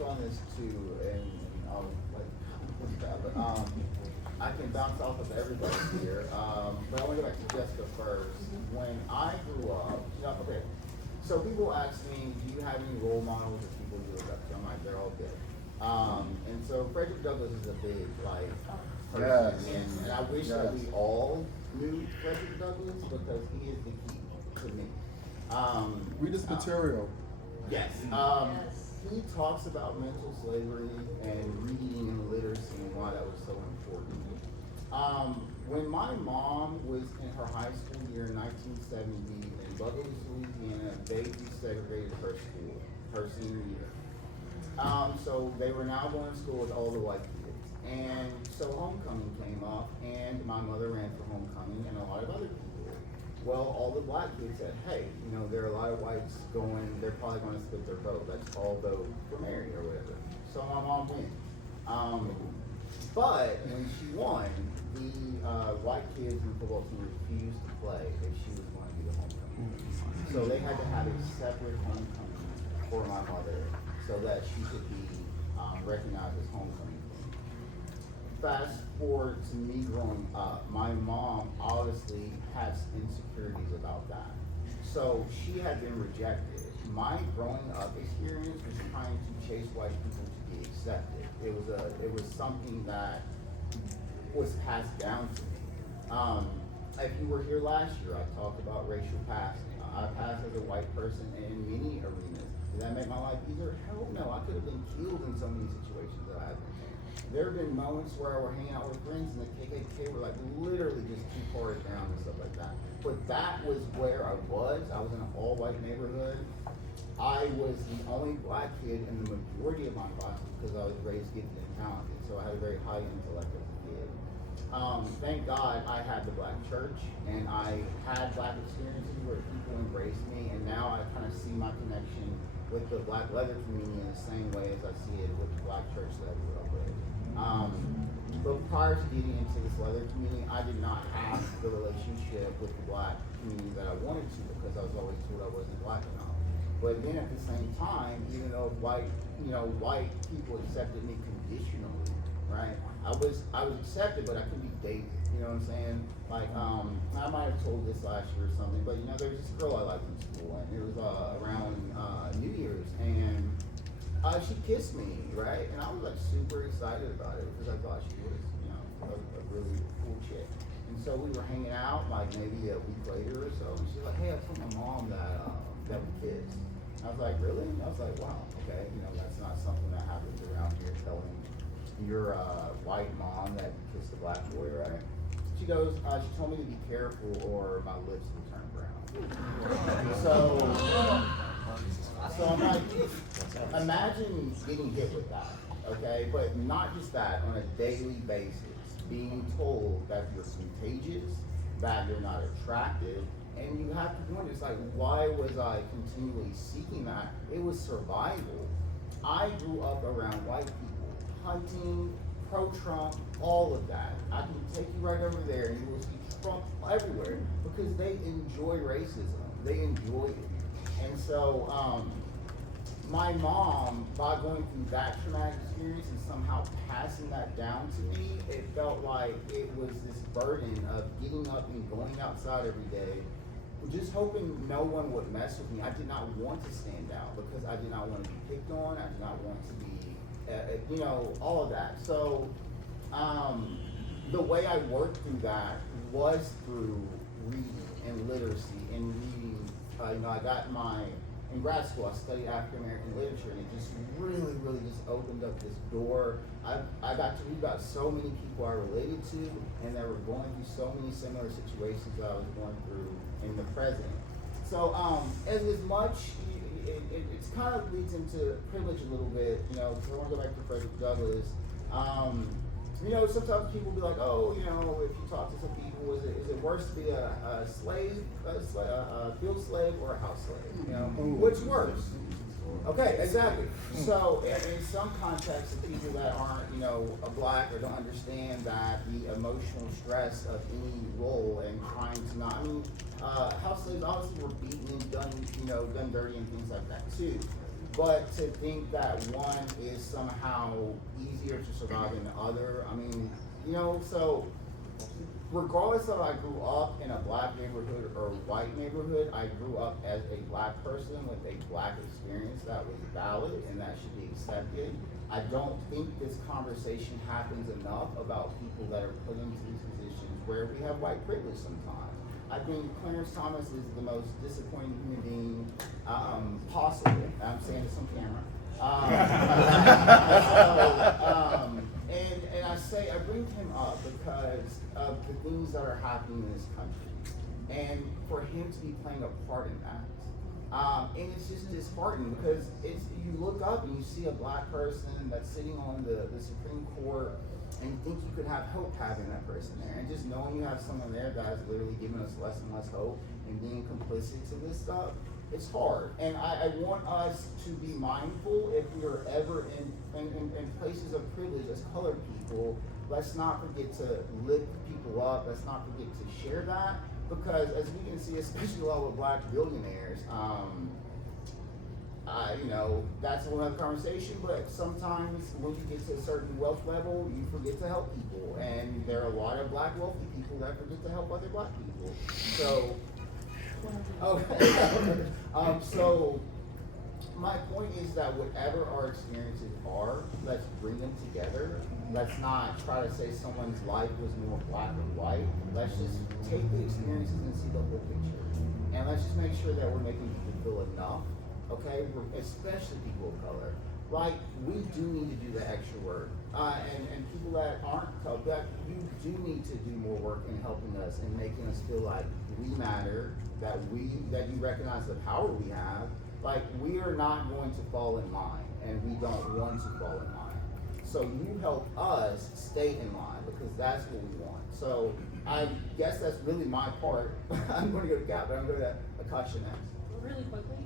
speak on this too, and I'll like that, but I can bounce off of everybody here. But I want to go back to Jessica first. When I grew up, okay. So people ask me, do you have any role models or people you look up to? I'm like, they're all good. And so Frederick Douglass is a big person, and I wish that we all knew Frederick Douglass because he is the key to me. Read this material. Yes. He talks about mental slavery and reading and literacy and why that was so important. When my mom was in her high school year in 1970 in Douglas, Louisiana, they desegregated her school, her senior year. So they were now going to school with all the white kids. And so homecoming came up, and my mother ran for homecoming, and a lot of other people. Well, all the black kids said, hey, there are a lot of whites going, they're probably going to split their vote. Let's all vote for Mary or whatever. So my mom went. But when she won, the white kids in the football team refused to play if she was going to be the homecoming. So they had to have a separate homecoming for my mother so that she could be recognized as homecoming queen. Fast forward to me growing up, my mom obviously has insecurities about that. So she had been rejected. My growing up experience was trying to chase white people to be accepted. It was something that was passed down to me. If you were here last year, I talked about racial passing. I passed as a white person in many arenas. Did that make my life easier? Hell no, I could have been killed in some of these situations that I have been in. There have been moments where I were hanging out with friends and the KKK were like literally just 2 cars down and stuff like that. But that was where I was. I was in an all-white neighborhood. I was the only black kid in the majority of my classes because I was raised gifted and talented. So I had a very high intellect as a kid. Thank God I had the black church and I had black experiences where people embraced me, and now I kind of see my connection with the black leather community in the same way as I see it with the black church that I grew up with. But prior to getting into this leather community, I did not have the relationship with the black community that I wanted to because I was always told I wasn't black enough. But then at the same time, even though white people accepted me conditionally, right? I was accepted, but I couldn't be dated. You know what I'm saying? Like, I might have told this last year or something, but there was this girl I liked in school, and it was around New Year's, and she kissed me, right? And I was like super excited about it because I thought she was, a really cool chick. And so we were hanging out like maybe a week later or so, and she's like, hey, I told my mom that we kissed. I was like, really? I was like, wow, okay, that's not something that happens around here, telling your white mom that you kissed a black boy, right? She goes, she told me to be careful or my lips will turn brown. So I'm like, imagine getting hit with that, okay? But not just that, on a daily basis, being told that you're contagious, that you're not attractive, and you have to wonder, it's like, why was I continually seeking that? It was survival. I grew up around white people, hunting, pro-Trump, all of that. I can take you right over there and you will see Trump everywhere because they enjoy racism. They enjoy it. And so my mom, by going through that traumatic experience and somehow passing that down to me, it felt like it was this burden of getting up and going outside every day, just hoping no one would mess with me. I did not want to stand out because I did not want to be picked on. I did not want to be, all of that. So the way I worked through that was through reading and literacy and reading. I got in grad school, I studied African American literature, and it just really, really just opened up this door. I got to read about so many people I related to, and they were going through so many similar situations that I was going through in the present. So as much, it kind of leads into privilege a little bit, so I want to go back to Frederick Douglass. Sometimes people be like, oh, if you talk to some people, is it worse to be a field slave or a house slave? What's worse? Okay, exactly. So in some contexts, the people that aren't, black or don't understand that the emotional stress of any role and trying to not, house slaves obviously were beaten and done dirty and things like that too. But to think that one is somehow easier to survive than the other, I mean, you know, so regardless of I grew up in a black neighborhood or white neighborhood, I grew up as a black person with a black experience that was valid and that should be accepted. I don't think this conversation happens enough about people that are put into these positions where we have white privilege sometimes. I think Clarence Thomas is the most disappointing human being possible. I'm saying this on camera. And I bring him up because of the things that are happening in this country, and for him to be playing a part in that. And it's just disheartening because you look up and you see a black person that's sitting on the Supreme Court, and you think you could have hope having that person there, and just knowing you have someone there that is literally giving us less and less hope and being complicit to this stuff. It's hard, and I want us to be mindful if we are ever in places of privilege as colored people. Let's not forget to lift people up. Let's not forget to share that, because as we can see, especially a lot with black billionaires, you know, that's another conversation. But sometimes when you get to a certain wealth level, you forget to help people, and there are a lot of black wealthy people that forget to help other black people. So. Okay. So my point is that whatever our experiences are, let's bring them together. Let's not try to say someone's life was more black or white. Let's just take the experiences and see the whole picture. And let's just make sure that we're making people feel enough, okay? Especially people of color. Like, we do need to do the extra work. And people that aren't colored, that you do need to do more work in helping us and making us feel like we matter, that you recognize the power we have. Like, we are not going to fall in line, and we don't want to fall in line. So you help us stay in line, because that's what we want. So I guess that's really my part. I'm going to go to Kat, but I'm going to go to Akasha next. Really quickly,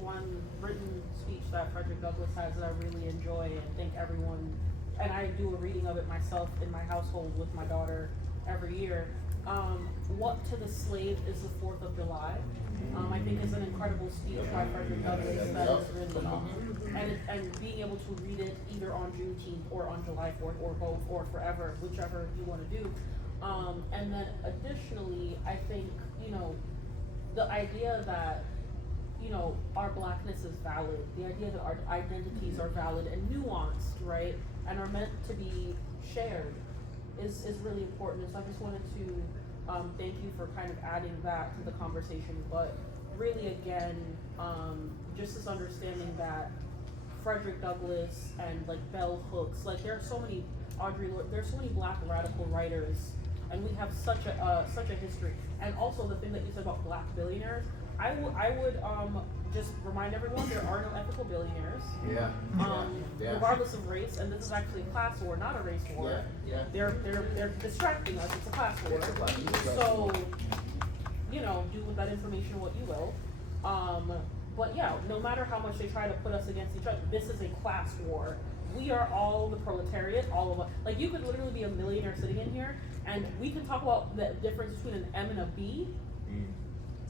one written speech that Frederick Douglass has that I really enjoy and think everyone, and I do a reading of it myself in my household with my daughter every year. What to the slave is the 4th of July. I think is an incredible speech by Frederick Douglass that is really, and being able to read it either on Juneteenth or on July 4th or both or forever, whichever you want to do. And then additionally, I think, you know, the idea that, you know, our blackness is valid, the idea that our identities are valid and nuanced, right, and are meant to be shared is really important. And so I just wanted to thank you for kind of adding that to the conversation. But really, again, just this understanding that Frederick Douglass and like Bell Hooks, like there are so many there's so many black radical writers, and we have such a history. And also the thing that you said about black billionaires, I would just remind everyone there are no ethical billionaires. Yeah. Regardless of race, and this is actually a class war, not a race war. Yeah. They're distracting us. It's a class war. So, you know, do with that information what you will. But yeah, no matter how much they try to put us against each other, this is a class war. We are all the proletariat, all of us. Like, you could literally be a millionaire sitting in here, and we can talk about the difference between an M and a B.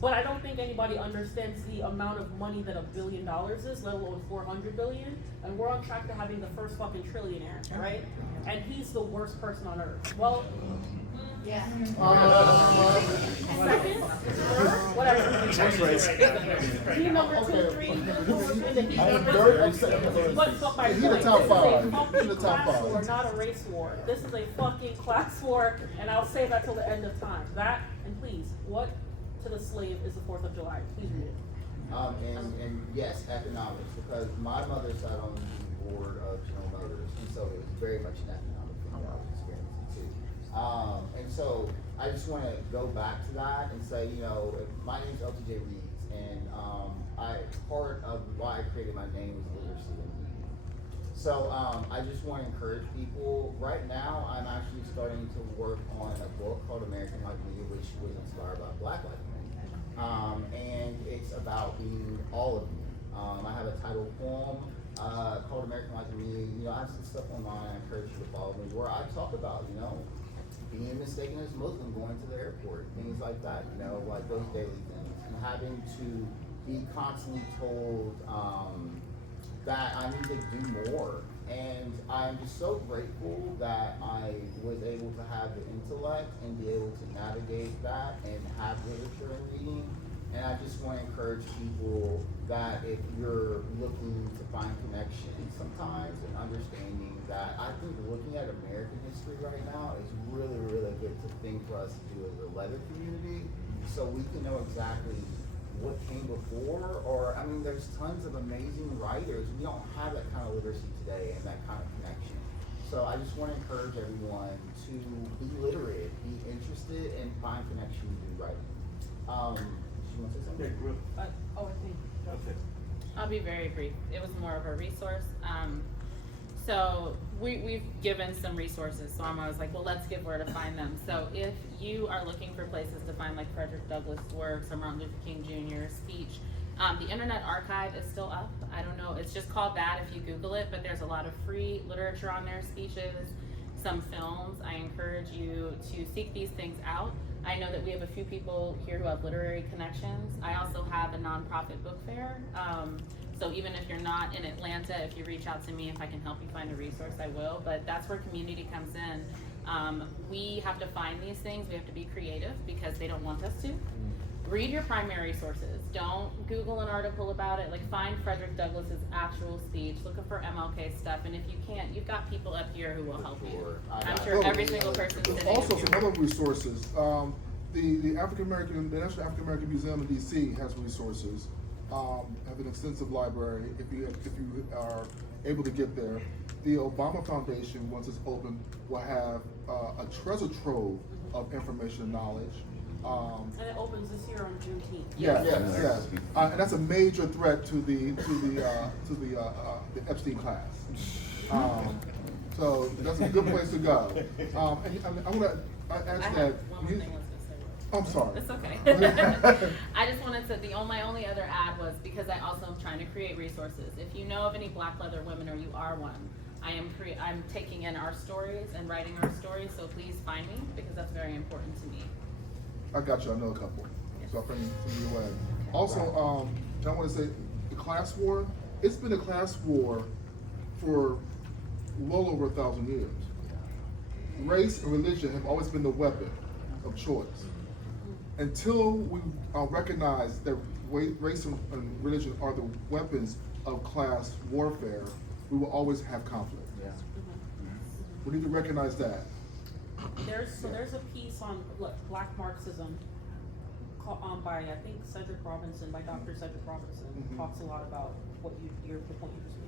But I don't think anybody understands the amount of money that $1 billion is, let alone 400 billion. And we're on track to having the first fucking trillionaire, right? And he's the worst person on earth. Well, yeah. Second, whatever. Team number 2, 3, and then I'm very upset. But my He's the point, top five. this is a fucking He's the top class five. war, not a race war. This is a fucking class war, and I'll say that till the end of time. That, and please, what to the slave is the 4th of July. Please read it. And yes, economics, because my mother sat on the board of General Motors, and so it was very much an economic thing that I was experiencing too. And so I just want to go back to that and say, you know, my name is LTJ Reads, and part of why I created my name was literacy and reading. So I just want to encourage people. Right now, I'm actually starting to work on a book called American Like Me, which was inspired by Black Like Me. And it's about being all of me. I have a title poem called American Like Me. You know, I have some stuff online. I encourage you to follow me, where I talk about, you know, being mistaken as Muslim, going to the airport, things like that. You know, like those daily things, and having to be constantly told that I need to do more. And I'm just so grateful that I was able to have the intellect and be able to navigate that and have literature and reading. And I just want to encourage people that if you're looking to find connection sometimes and understanding that, I think looking at American history right now is really, really a good thing for us to do as a leather community, so we can know exactly what came before. Or, I mean, there's tons of amazing writers. We don't have that kind of literacy today and that kind of connection. So I just want to encourage everyone to be literate, be interested, and find connection through writing. You want to say something? Okay, Griff. I think. Okay. I'll be very brief. It was more of a resource. So we've given some resources, so I'm always like, well, let's give where to find them. So if you are looking for places to find like Frederick Douglass' works or Martin Luther King Jr.'s speech, the Internet Archive is still up. I don't know, it's just called that if you Google it, but there's a lot of free literature on there, speeches, some films. I encourage you to seek these things out. I know that we have a few people here who have literary connections. I also have a nonprofit book fair. So even if you're not in Atlanta, if you reach out to me, if I can help you find a resource, I will. But that's where community comes in. We have to find these things. We have to be creative because they don't want us to. Read your primary sources. Don't Google an article about it. Like, find Frederick Douglass's actual speech. Looking for MLK stuff. And if you can't, you've got people up here who will help you. I'm sure every single person There's sitting also in some here. other resources. The African American, the National African American Museum in DC has resources. Have an extensive library. If you are able to get there, the Obama Foundation, once it's open, will have a treasure trove of information and knowledge. And it opens this year on Juneteenth. Yes. And that's a major threat to the Epstein class. So that's a good place to go. And I'm gonna ask I that. have one more thing I was gonna say. I'm sorry. It's okay. I just wanted to, my only other ad was because I also am trying to create resources. If you know of any black leather women or you are one, I'm taking in our stories and writing our stories, so please find me because that's very important to me. I got you. I know a couple, so I'll bring you away. Okay. Also, I want to say the class war. It's been a class war for well over 1,000 years. Race and religion have always been the weapon of choice. Until we recognize that race and religion are the weapons of class warfare, we will always have conflict. Yeah. We need to recognize that. There's a piece on Black Marxism by I think Cedric Robinson, by Dr. Cedric Robinson. Mhm. Talks a lot about what the point you just